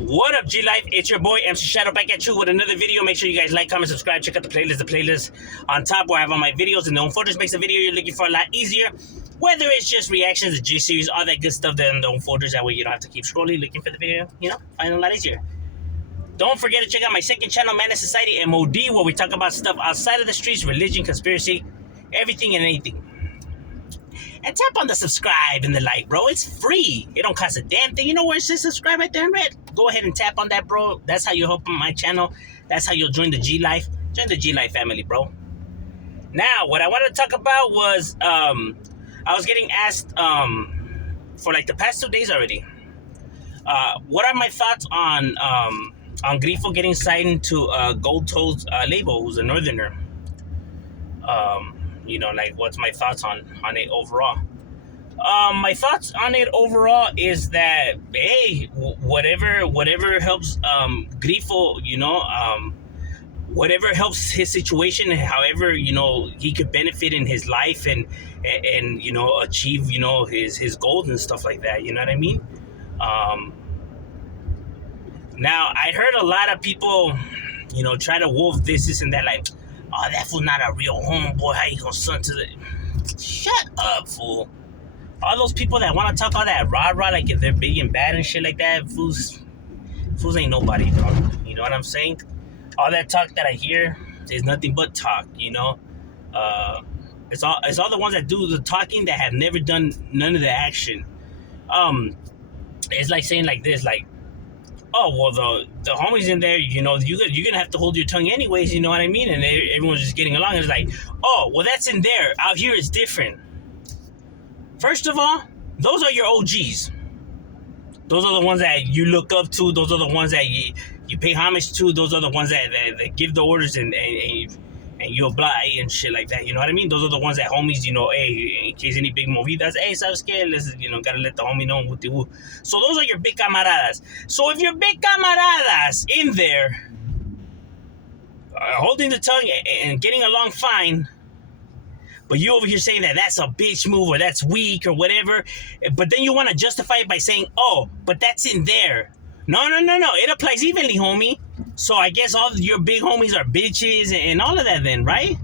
What up, G Life? It's your boy MC Shadow back at you with another video. Make sure you guys like, comment, subscribe, check out the playlist. The playlist on top where I have all my videos, and the home folders makes the video you're looking for a lot easier. Whether it's just reactions, the G series, all that good stuff, then the home folders, that way you don't have to keep scrolling looking for the video. Find it a lot easier. Don't forget to check out my second channel, Man in Society, M.O.D, where we talk about stuff outside of the streets, religion, conspiracy, everything and anything. And tap on the subscribe and the like, bro. It's free. It don't cost a damn thing. You know where it says subscribe right there in red? Go ahead and tap on that, bro. That's how you help my channel. That's how you'll join the G Life. Join the G Life family, bro. Now, what I wanted to talk about was, I was getting asked for like the past 2 days already. What are my thoughts on Grifo getting signed to Goldtoes Lable, who's a northerner? Like what's my thoughts on it overall? My thoughts on it overall is that, hey, whatever helps Grifo, whatever helps his situation, however, he could benefit in his life and achieve, his goals and stuff like that. You know what I mean? Now, I heard a lot of people, try to wolf this and that, like, oh, that fool's not a real homeboy. How you gonna son to the... Shut up, fool. All those people that want to talk all that rah-rah, like if they're big and bad and shit like that, fools ain't nobody, bro. You know what I'm saying? All that talk that I hear is nothing but talk, It's all the ones that do the talking that have never done none of the action. It's like saying like this, like, oh, well, the homies in there, you're going to have to hold your tongue anyways, you know what I mean? And everyone's just getting along. And it's like, oh, well, that's in there. Out here, it's different. First of all, those are your OGs. Those are the ones that you look up to. Those are the ones that you pay homage to. Those are the ones that give the orders and you oblige and shit like that. You know what I mean? Those are the ones that homies, hey, in case any big movidas, hey, ¿sabes qué? Let's, gotta let the homie know. So those are your big camaradas. So if your big camaradas in there holding the tongue and getting along fine, but you over here saying that that's a bitch move or that's weak or whatever, but then you want to justify it by saying, oh, but that's in there. No. It applies evenly, homie. So I guess all your big homies are bitches and all of that then, right?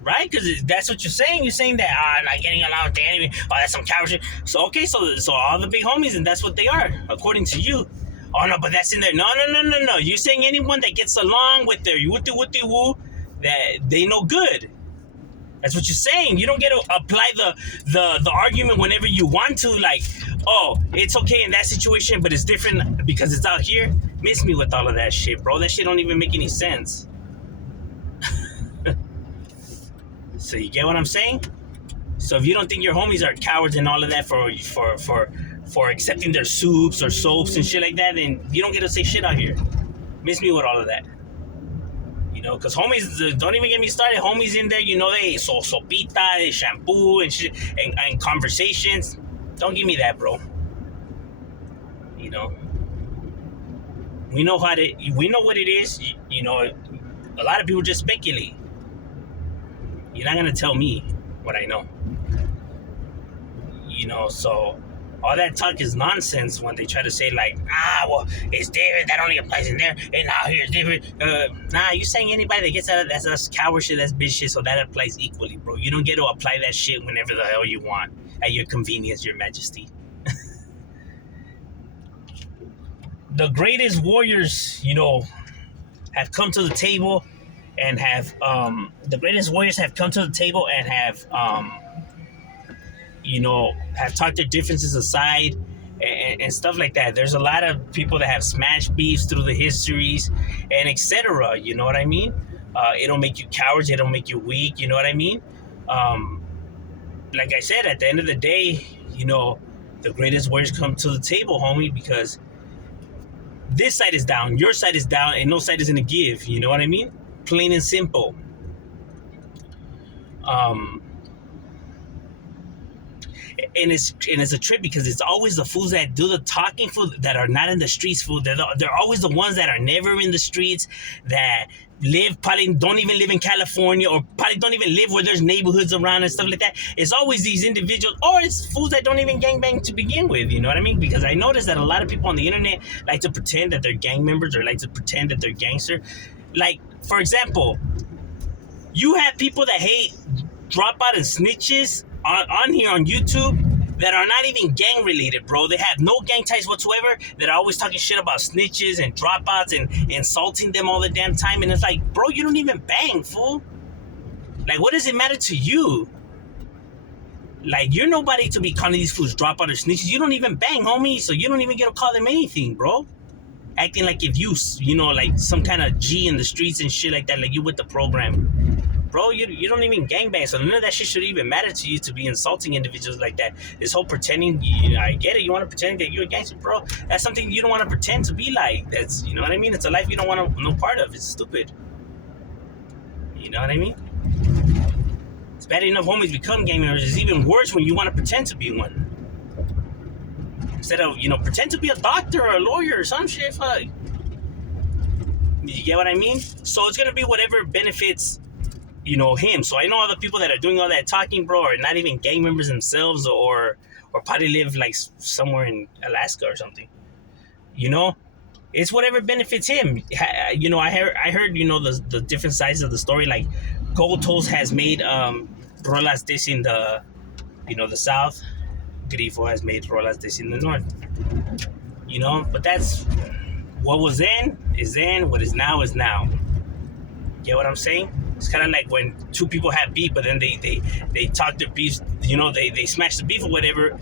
Right? Because that's what you're saying. You're saying that, I'm not getting along with the enemy. Oh, that's some coward shit. So, okay, so all the big homies, and that's what they are, according to you. Oh, no, but that's in there. No. You're saying anyone that gets along with their woo, that they know good. That's what you're saying. You don't get to apply the argument whenever you want to, like, oh, it's okay in that situation, but it's different because it's out here. Miss me with all of that shit, bro. That shit don't even make any sense. So you get what I'm saying? So if you don't think your homies are cowards and all of that for accepting their soups or soaps and shit like that, then you don't get to say shit out here. Miss me with all of that. Because homies, don't even get me started. Homies in there, they sopita, they shampoo and shit, and conversations. Don't give me that, bro. We know we know what it is. A lot of people just speculate. You're not gonna tell me what I know. So all that talk is nonsense when they try to say like, well, it's different. That only applies in there, and now here's different. You saying anybody that gets out of that's coward shit, that's bitch shit. So that applies equally, bro. You don't get to apply that shit whenever the hell you want, at your convenience, your majesty. The greatest warriors, have come to the table and have have talked their differences aside and stuff like that. There's a lot of people that have smashed beefs through the histories and etc. You know what I mean? It don't make you cowards. It don't make you weak. You know what I mean? Like I said, at the end of the day, the greatest warriors come to the table, homie, because this side is down, your side is down, and no side is gonna give. You know what I mean? Plain and simple. and it's a trip because it's always the fools that do the talking, fool, that are not in the streets, fool. They're always the ones that are never in the streets, that probably don't even live in California, or probably don't even live where there's neighborhoods around and stuff like that. It's always these individuals, or it's fools that don't even gangbang to begin with. You know what I mean? Because I noticed that a lot of people on the internet like to pretend that they're gang members, or like to pretend that they're gangster. Like, for example, you have people that hate dropout and snitches on here on YouTube that are not even gang related, bro. They have no gang ties whatsoever, that are always talking shit about snitches and dropouts and insulting them all the damn time. And it's like, bro, you don't even bang, fool. Like, what does it matter to you? Like, you're nobody to be calling these fools dropout or snitches. You don't even bang, homie, so you don't even get to call them anything, bro. Acting like if you know, like some kind of G in the streets and shit like that, like you with the program. Bro, you don't even gangbang, so none of that shit should even matter to you to be insulting individuals like that. This whole pretending, I get it, you want to pretend that you're a gangster, bro. That's something you don't want to pretend to be like. That's, you know what I mean? It's a life you don't want no part of. It's stupid. You know what I mean? It's bad enough homies become gang members. It's even worse when you want to pretend to be one. Instead of, pretend to be a doctor or a lawyer or some shit, fuck. You get what I mean? So it's going to be whatever benefits him. So I know other people that are doing all that talking, bro, are not even gang members themselves, or probably live like somewhere in Alaska or something. It's whatever benefits him. I heard the different sides of the story. Like, Goldtoes has made rolas this in the the south. Grifo has made rolas this in the north. But that's what was then is then. What is now is now. Get what I'm saying? It's kind of like when two people have beef, but then they talk their beef, they smash the beef or whatever.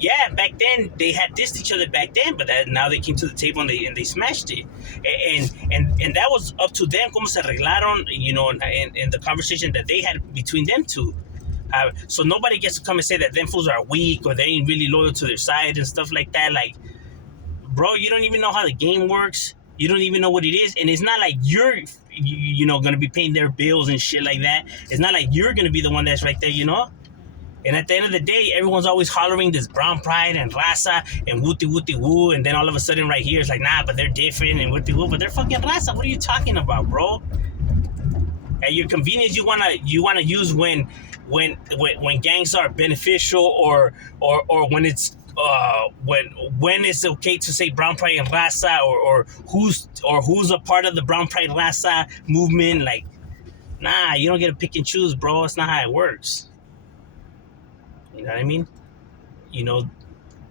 Yeah, back then they had dissed each other back then, but now they came to the table and they smashed it, and that was up to them. Como se arreglaron, in the conversation that they had between them two. So nobody gets to come and say that them fools are weak or they ain't really loyal to their side and stuff like that. Like, bro, you don't even know how the game works. You don't even know what it is, and it's not like you're gonna be paying their bills and shit like that. It's not like you're gonna be the one that's right there, And at the end of the day, everyone's always hollering this brown pride and raza and wooty woo, and then all of a sudden right here it's like, nah, but they're different and wooty woo, but they're fucking raza. What are you talking about, bro? At your convenience, you wanna use when gangs are beneficial, or when it's when it's okay to say brown pride and raza, or who's a part of the brown pride raza movement. Like, nah, you don't get to pick and choose, bro. It's not how it works. You know what I mean?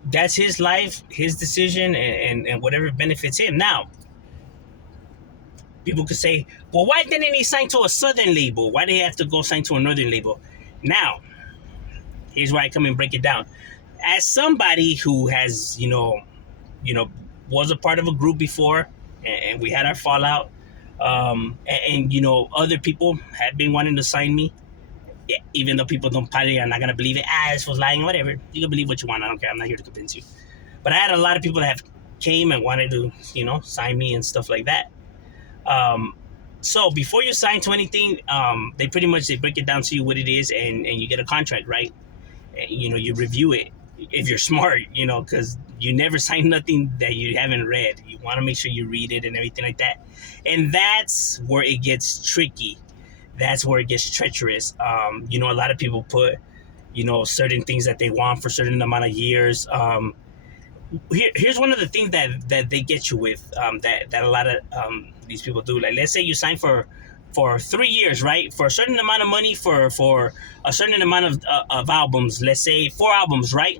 That's his life, his decision, and whatever benefits him. Now, people could say, well, why didn't he sign to a southern label? Why did he have to go sign to a northern label? Now, here's where I come and break it down. As somebody who has, was a part of a group before, and we had our fallout, and other people had been wanting to sign me, even though people probably are not going to believe it. This was lying, whatever. You can believe what you want. I don't care. I'm not here to convince you. But I had a lot of people that have came and wanted to, sign me and stuff like that. So before you sign to anything, they break it down to you what it is, and you get a contract, right? And, you review it if you're smart, because you never sign nothing that you haven't read. You want to make sure you read it and everything like that. And that's where it gets tricky. That's where it gets treacherous. A lot of people put, certain things that they want for a certain amount of years. Here's one of the things that they get you with, that a lot of these people do. Like, let's say you sign for 3 years, right? For a certain amount of money for a certain amount of albums. Let's say 4 albums, right?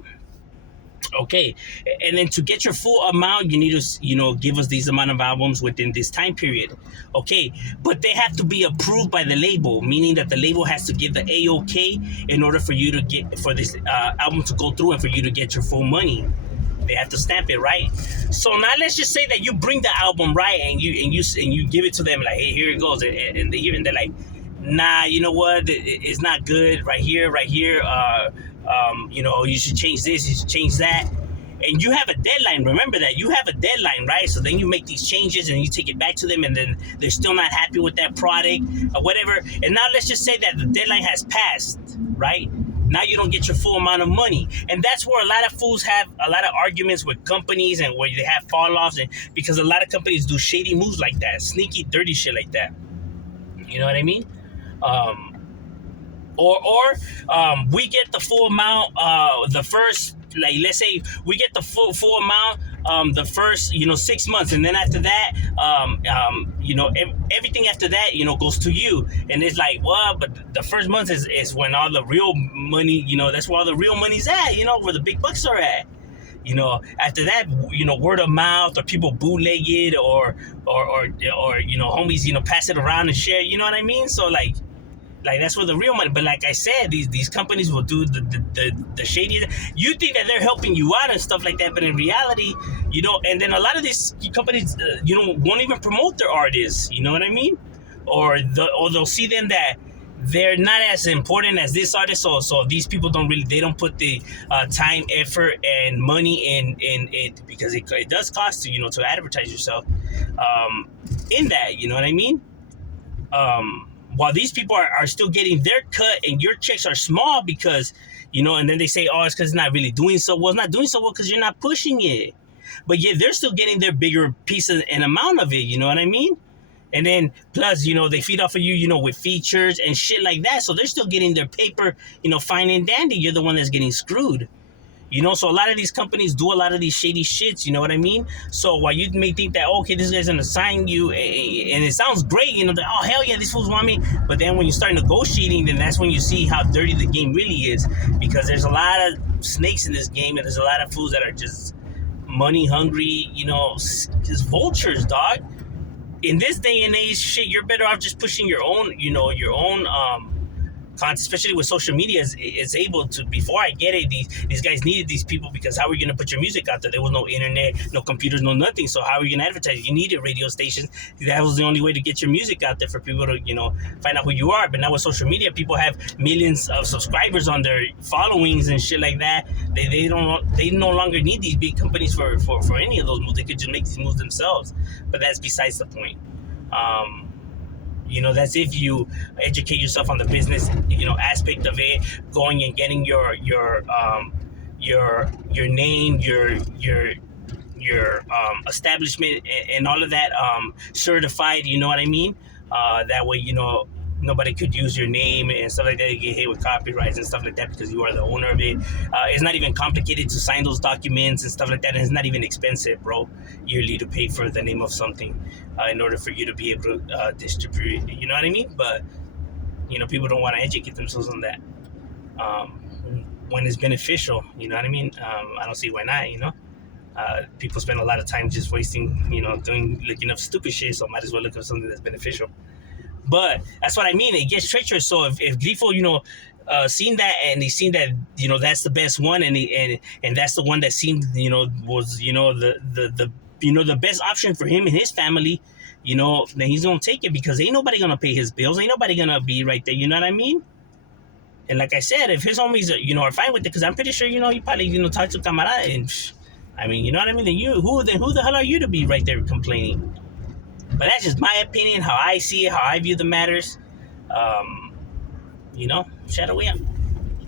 Okay, and then to get your full amount, you need to, give us these amount of albums within this time period. Okay, but they have to be approved by the label, meaning that the label has to give the A-OK in order for you to get, for this album to go through and for you to get your full money. They have to stamp it, right? So now let's just say that you bring the album, right, and you give it to them, like, hey, here it goes, and they're like, nah, you know what, it's not good, right here, you should change this, you should change that. And you have a deadline. Remember that you have a deadline, right? So then you make these changes and you take it back to them, and then they're still not happy with that product or whatever. And now let's just say that the deadline has passed, right? Now you don't get your full amount of money. And that's where a lot of fools have a lot of arguments with companies, and where they have fall offs, and because a lot of companies do shady moves like that, sneaky, dirty shit like that. You know what I mean? Um, or we get the full amount the first, like, let's say we get the full amount the first 6 months, and then after that everything after that goes to you. And it's like, well, but the first month is when all the real money, that's where all the real money's at, where the big bucks are at. After that, word of mouth, or people bootleg it, or homies pass it around and share, you know what I mean? So like that's where the real money. But like I said, these companies will do the shady. You think that they're helping you out and stuff like that, but in reality, and then a lot of these companies, won't even promote their artists. You know what I mean? Or they'll see them that they're not as important as this artist. So these people they don't put the time, effort, and money in it, because it does cost to advertise yourself in that. You know what I mean? While these people are still getting their cut, and your checks are small because, and then they say, oh, it's because it's not really doing so well. It's not doing so well because you're not pushing it. But yet they're still getting their bigger piece and amount of it, you know what I mean? And then plus, they feed off of you, with features and shit like that. So they're still getting their paper, fine and dandy. You're the one that's getting screwed. So a lot of these companies do a lot of these shady shits, you know what I mean? So while you may think that, okay, this guy's gonna sign you, and it sounds great, that, oh, hell yeah, these fools want me. But then when you start negotiating, then that's when you see how dirty the game really is. Because there's a lot of snakes in this game, and there's a lot of fools that are just money hungry, just vultures, dog. In this day and age, shit, you're better off just pushing your own, especially with social media, is able to. Before I get it, these guys needed these people, because how are you going to put your music out there? There was no internet, no computers, no nothing. So how are you going to advertise? You needed radio stations. That was the only way to get your music out there, for people to find out who you are. But now with social media, people have millions of subscribers on their followings and shit like that. They no longer need these big companies for any of those moves. They could just make these moves themselves. But that's besides the point. That's if you educate yourself on the business, aspect of it, going and getting your name, your establishment, and all of that certified. You know what I mean? That way, nobody could use your name and stuff like that. You get hit with copyrights and stuff like that, because you are the owner of it. It's not even complicated to sign those documents and stuff like that. And it's not even expensive, bro, yearly, to pay for the name of something in order for you to be able to distribute it. You know what I mean? But, people don't want to educate themselves on that. When it's beneficial, you know what I mean? I don't see why not, people spend a lot of time just wasting, looking up stupid shit, so might as well look up something that's beneficial. But that's what I mean. It gets treacherous. So if grifo, seen that, and he's seen that, that's the best one, and that's the one that seemed, was, the best option for him and his family, then he's gonna take it, because ain't nobody gonna pay his bills. Ain't nobody gonna be right there. You know what I mean? And like I said, if his homies, are fine with it, because I'm pretty sure, he probably, talked to camarada, and I mean, you know what I mean? Then who the hell are you to be right there complaining? But that's just my opinion, how I see it, how I view the matters. Shadow, we out.